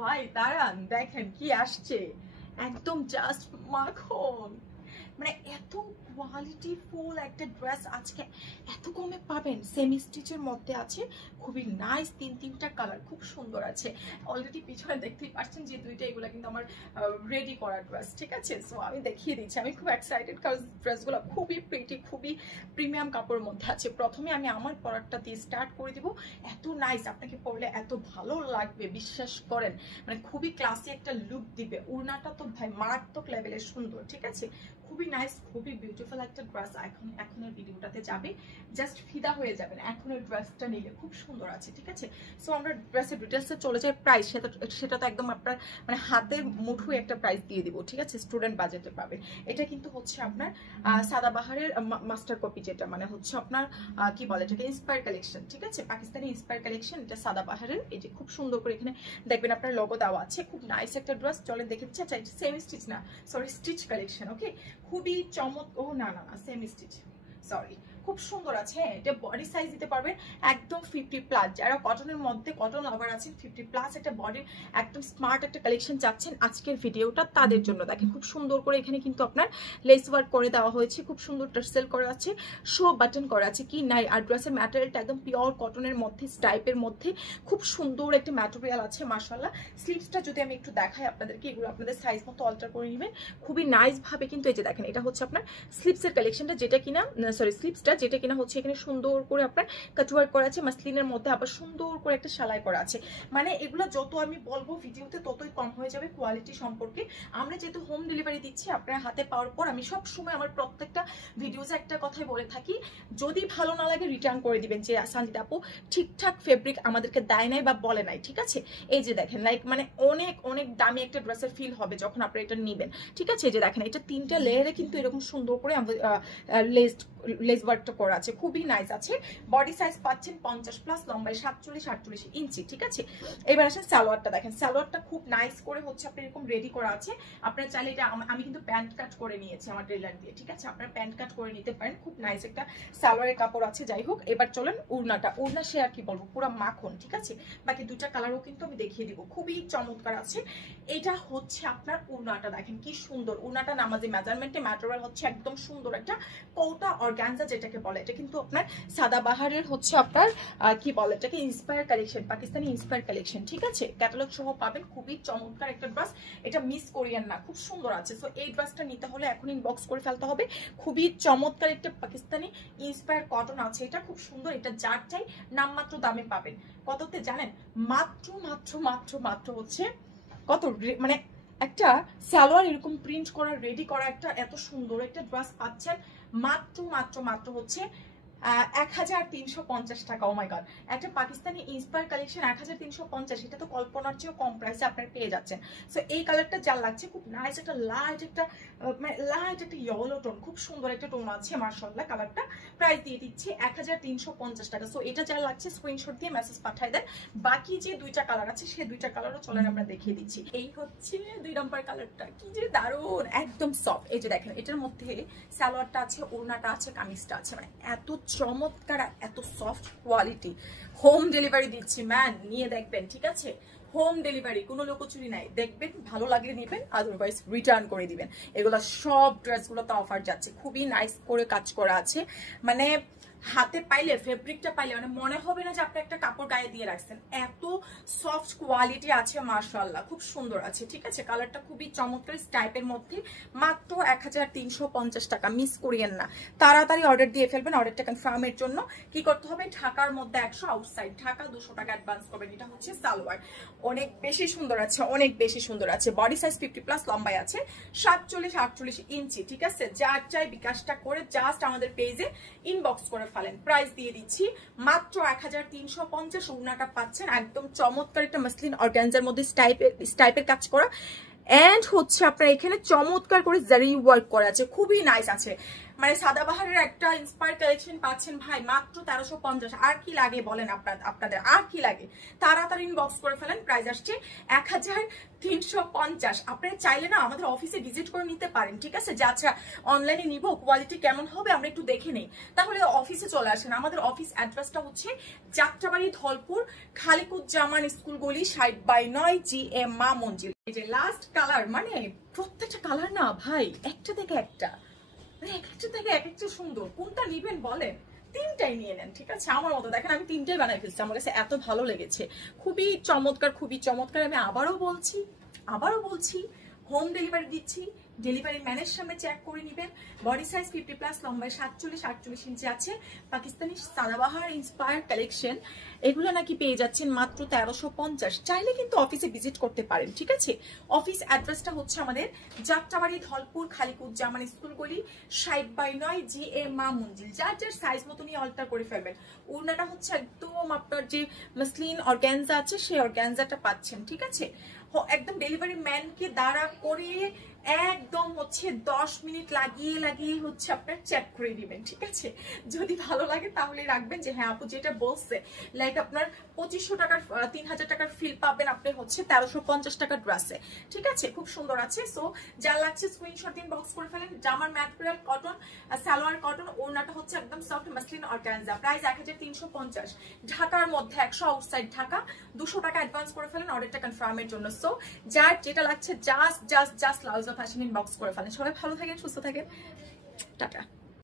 ভাই দাঁড়ান, দেখেন কি আসছে, একদম জাস্ট মাখন। মানে এত কোয়ালিটি ফুল একটা ড্রেস আজকে এত কমে পাবেন। সেমি স্টিচের মধ্যে আছে, খুবই নাইস, তিনটা কালার খুব সুন্দর আছে। অলরেডি পিছনে দেখতেই পাচ্ছেন যে দুইটা, এগুলো কিন্তু আমার রেডি করা ড্রেস, ঠিক আছে। সো আমি দেখিয়ে দিচ্ছি, আমি খুব এক্সাইটেড কারণ ড্রেসগুলো খুবই প্রিটি, খুবই প্রিমিয়াম কাপড়ের মধ্যে আছে। প্রথমে আমি আমার পরারটা দিয়ে স্টার্ট করে দিব। এত নাইস, আপনাকে পরলে এত ভালো লাগবে বিশ্বাস করেন, মানে খুবই ক্লাসি একটা লুক দিবে। উড়নাটা তো ভাই মারাত্মক লেভেলের সুন্দর, ঠিক আছে, খুবই নাইস, খুবই বিউটিফুল একটা ড্রেস। এখনের ভিডিওটাতে যাবে, জাস্ট ফিদা হয়ে যাবেন এখনের ড্রেসটা নিলে, খুব সুন্দর আছে, ঠিক আছে। সো আমরা ড্রেসের ডিটেলসে চলে যাই। প্রাইস সেটা তো একদম আপনার মানে হাতের মুঠোয় একটা প্রাইস দিয়ে দিব, ঠিক আছে, স্টুডেন্ট বাজেটে পাবেন। এটা কিন্তু হচ্ছে আপনার সাদাবাহারের মাস্টার কপি, যেটা মানে হচ্ছে আপনার কি বলে এটাকে, ইন্সপায়ার কালেকশন, ঠিক আছে, পাকিস্তানি ইন্সপায়ার কালেকশন। এটা সাদাবাহারের, এই যে খুব সুন্দর করে এখানে দেখবেন আপনার লোগো দেওয়া আছে, খুব নাইস একটা ড্রেস। চলে দেখে দিচ্ছি। আচ্ছা, সেমি স্টিচ না, সরি, স্টিচ কালেকশন, ওকে, খুবই ও না সেমি স্টিচ, সরি, খুব সুন্দর আছে। হ্যাঁ, এটা বডি সাইজ দিতে পারবেন একদম 50+। যারা কটনের মধ্যে, কটন লাভার আছেন, 50+ একটা বডি, একদম স্মার্ট একটা কালেকশন চাচ্ছেন আজকের ভিডিওটা তাদের জন্য। দেখেন খুব সুন্দর করে এখানে কিন্তু আপনার লেস ওয়ার্ক করে দেওয়া হয়েছে, খুব সুন্দর টার্সেল করা আছে, শো বাটন করা আছে, কি নাই। আর ড্রেসের ম্যাটেরিয়ালটা একদম পিওর কটনের মধ্যে, স্টাইপের মধ্যে, খুব সুন্দর একটা ম্যাটেরিয়াল আছে মাশাআল্লাহ। স্লিভসটা যদি আমি একটু দেখাই আপনাদেরকে, এগুলো আপনাদের সাইজ মতো অল্টার করে নেবেন, খুবই নাইস ভাবে। কিন্তু এই যে দেখেন, এটা হচ্ছে আপনার স্লিভসের কালেকশনটা, যেটা কিনা সরি স্লিভসটা যেটা কিনা হচ্ছে এখানে সুন্দর করে আপনার কাটওয়ার্ক করা আছে, মাসলিনের মধ্যে আবার সুন্দর করে একটা সেলাই করা আছে। মানে এগুলো যত আমি বলবো ভিডিওতে ততই কম হয়ে যাবে কোয়ালিটি সম্পর্কে। আমরা যেহেতু হোম ডেলিভারি দিচ্ছি আপনার হাতে পাওয়ার পর, আমি সব সময় আমার প্রত্যেকটা ভিডিওতে একটা কথাই বলে থাকি, যদি ভালো না লাগে রিটার্ন করে দিবেন। যে সানজিদা আপু ঠিকঠাক ফেব্রিক আমাদেরকে দেয় নাই বা বলে নাই, ঠিক আছে। এই যে দেখেন, লাইক মানে অনেক অনেক দামি একটা ড্রেসের ফিল হবে যখন আপনারা এটা নেবেন, ঠিক আছে। এই যে দেখেন, এটা 3টা লেয়ারে কিন্তু এরকম সুন্দর করে লেস ওয়ার্কটা করা আছে, খুবই নাইস আছে। বডি সাইজ পাচ্ছেন 50+, লম্বায় 47-48 ইঞ্চি, ঠিক আছে। এবার আসেন সালোয়ারটা, দেখেন সালোয়ারটা খুব নাইস করে হচ্ছে আপনার এরকম রেডি করা আছে। আপনার চাইলে এটা, আমি কিন্তু প্যান্ট কাট করে নিয়েছি আমার টেলার দিয়ে, ঠিক আছে, আপনার প্যান্ট কাট করে নিতে পারেন। খুব নাইস একটা সালোয়ারের কাপড় আছে। যাই হোক, এবার চলেন উড়নাটা। উড়না সে আর কি বলবো, পুরো মাখন, ঠিক আছে। বাকি দুইটা কালারও কিন্তু আমি দেখিয়ে দিব, খুবই চমৎকার আছে। এটা হচ্ছে আপনার উড়নাটা, দেখেন কি সুন্দর উড়নাটা। নামাজি মেজারমেন্টে ম্যাটেরিয়াল হচ্ছে একদম সুন্দর একটা কৌটা অর্গানজা যেটাকে বলে। এটা কিন্তু আপনার সাদাবাহারের হচ্ছে আপনার কি বলে এটাকে, inspire collection, Pakistani inspire collection, ঠিক আছে। ক্যাটালগ সহ পাবেন, খুবই চমৎকার একটা ড্রেস। এটা মিস কোরিয়ান না, খুব সুন্দর আছে। সো এই ড্রেসটা নিতে হলে এখন ইনবক্স করে ফেলতে হবে। খুবই চমৎকার একটা পাকিস্তানি ইন্সপায়ার কটন আছে, এটা খুব সুন্দর। এটা যার চাই নামমাত্র দামে পাবেন। কততে জানেন? মাত্র মাত্র মাত্র মাত্র হচ্ছে কত, মানে একটা সালোয়ার এরকম প্রিন্ট করা রেডি করা একটা এত সুন্দর একটা ড্রেস পাচ্ছেন মাত্র মাত্র মাত্র হচ্ছে 1350 টাকা। ও মাই গড, একটা পাকিস্তানি ইন্সপায়ার কালেকশন 1350, এটা তো কল্পনার চেয়েও কম প্রাইসে আপনারা পেয়ে যাচ্ছেন। সো এই কালারটা যা লাগছে, খুব নাইস একটা লাইট একটা ইয়েলো টোন, খুব সুন্দর একটা টোন আছে মাশাআল্লাহ। কালারটা প্রাইস দিয়ে দিচ্ছি 1350 টাকা। সো এটা যা লাগছে স্ক্রিনশট দিয়ে মেসেজ পাঠিয়ে দেন। বাকি যে দুইটা কালার আছে সেই দুইটা কালারও চলেন আমরা দেখিয়ে দিচ্ছি। এই হচ্ছে 2 নম্বর কালারটা, কি যে দারুণ, একদম সফট। এই যে দেখেন, এটার মধ্যে সালোয়ারটা আছে, ওড়নাটা আছে, কামিজটা আছে, মানে এত চমৎকার, এত সফট কোয়ালিটি। হোম ডেলিভারি দিচ্ছি ম্যান, নিয়ে দেখবেন, ঠিক আছে। হোম ডেলিভারি, কোনো লোকচুরি নাই। দেখবেন, ভালো লাগলে নেবেন, আদারওয়াইজ রিটার্ন করে দিবেন। এগুলো সব ড্রেসগুলোতে অফার যাচ্ছে, খুবই নাইস করে কাজ করা আছে। মানে হাতে পাইলে, ফেব্রিকটা পাইলে মানে মনে হবে না যে আপনি একটা কাপড় গায়ে দিয়ে রাখছেন, এত সফট কোয়ালিটি আছে মাশাআল্লাহ, খুব সুন্দর আছে, ঠিক আছে। কালারটা খুবই চমৎকার, স্টাইপের মধ্যে, মাত্র 1350 টাকা। মিস করিয়েন না, তাড়াতাড়ি অর্ডার দিয়ে ফেলবেন। অর্ডারটা কনফার্মের জন্য কি করতে হবে, ঢাকার মধ্যে 100, আউটসাইড ঢাকা 200 টাকা অ্যাডভান্স করবেন। এটা হচ্ছে সালোয়ার, অনেক বেশি সুন্দর আছে, অনেক বেশি সুন্দর আছে। বডি সাইজ 50+, লম্বায় আছে 47-48 ইঞ্চি, ঠিক আছে। যার চাই বিকাশটা করে জাস্ট আমাদের পেজে ইনবক্স করে ফেলেন। প্রাইস দিয়ে দিচ্ছি মাত্র 1350। ওড়নাটা পাচ্ছেন একদম চমৎকার একটা মাসলিন অর্গানজার মধ্যে স্টাইপের কাজ করা, এন্ড হচ্ছে আপনার এখানে চমৎকার করে জারি ওয়ার্ক করা আছে, খুবই নাইস আছে। মানে সাদাবাহারের একটা ইন্সপায়ার কালেকশন পাচ্ছেন ভাই মাত্র 1350। আর কি লাগে বলেন আপনাদের, আর কি লাগে? তাড়াতাড়ি ইনবক্স করে ফেলেন। প্রাইস আসছে 1350। আপনারা চাইলে না আমাদের অফিসে ভিজিট করে নিতে পারেন, ঠিক আছে? যে আচ্ছা অনলাইনে নিব, কোয়ালিটি কেমন হবে আমরা একটু দেখে নেই, তাহলে অফিসে চলে আসেন। আমাদের অফিস অ্যাড্রেসটা হচ্ছে যাত্রাবাড়ি, ধলপুর, খালিকুজ্জামান স্কুল গলি, 60/9, GM মা মঞ্জিল। এই যে লাস্ট কালার, মানে প্রত্যেকটা কালার না ভাই একটা থেকে একটা, এক একটা থেকে এক একটা সুন্দর। কোনটা নিবেন বলেন? তিনটাই নিয়ে নেন, ঠিক আছে? আমার মতো দেখেন আমি তিনটাই বানাই ফেলছি, আমার কাছে এত ভালো লেগেছে। খুবই চমৎকার, খুবই চমৎকার। আমি আবারও বলছি হোম ডেলিভারি দিচ্ছি। ডেলিভারি ম্যানের সামনে চেক করে নেবেন। বডি সাইজ 50+, লম্বায় 47-48 ইঞ্চি আছে। পাকিস্তানি সাদাবাহার ইন্সপায়ার কালেকশন, এগুলো নাকি পেয়ে যাচ্ছেন মাত্র 1350। চাইলে কিন্তু অফিসে ভিজিট করতে পারেন, ঠিক আছে? অফিস অ্যাড্রেসটা হচ্ছে আমাদের যাত্রাবাড়ি, ধলপুর, খালিকুজ্জামান স্কুল গলি, 60/9, GM মা মঞ্জিল। যার যার সাইজ মতো নিয়ে অল্টার করে ফেলবেন। ওড়নাটা হচ্ছে একদম আপনার যে মসলিন অর্গানজা আছে সেই অর্গানজাটা পাচ্ছেন, ঠিক আছে? একদম ডেলিভারি ম্যানকে দাঁড়া করে একদম হচ্ছে 10 মিনিট লাগিয়ে হচ্ছে আপনার চেক করে দিবেন, ঠিক আছে? যদি ভালো লাগে তাহলে রাখবেন যে হ্যাঁ আপু যেটা বলছে, লাইক আপনার 2500 টাকার 3000 টাকার ফিল পাবেন আপনি হচ্ছে 1350 টাকার ড্রেসে, ঠিক আছে? খুব সুন্দর আছে। সো যা লাগছে স্ক্রিনশট দিন, বক্স করে ফেলেন। জামার ম্যাটেরিয়াল কটন, সালোয়ার কটন, ওড়নাটা হচ্ছে একদম সফট মসলিন অর্গানজা। প্রাইস 1350 ঢাকার মধ্যে, 100 আউটসাইড ঢাকা। 200 টাকা অ্যাডভান্স করে ফেলেন অর্ডারটা কনফার্মের জন্য। সো যার যেটা লাগছে জাস্ট লাউজা ফ্যাশন ইনবক্স করে ফেলেন। সবাই ভালো থাকেন, সুস্থ থাকেন, টাটা।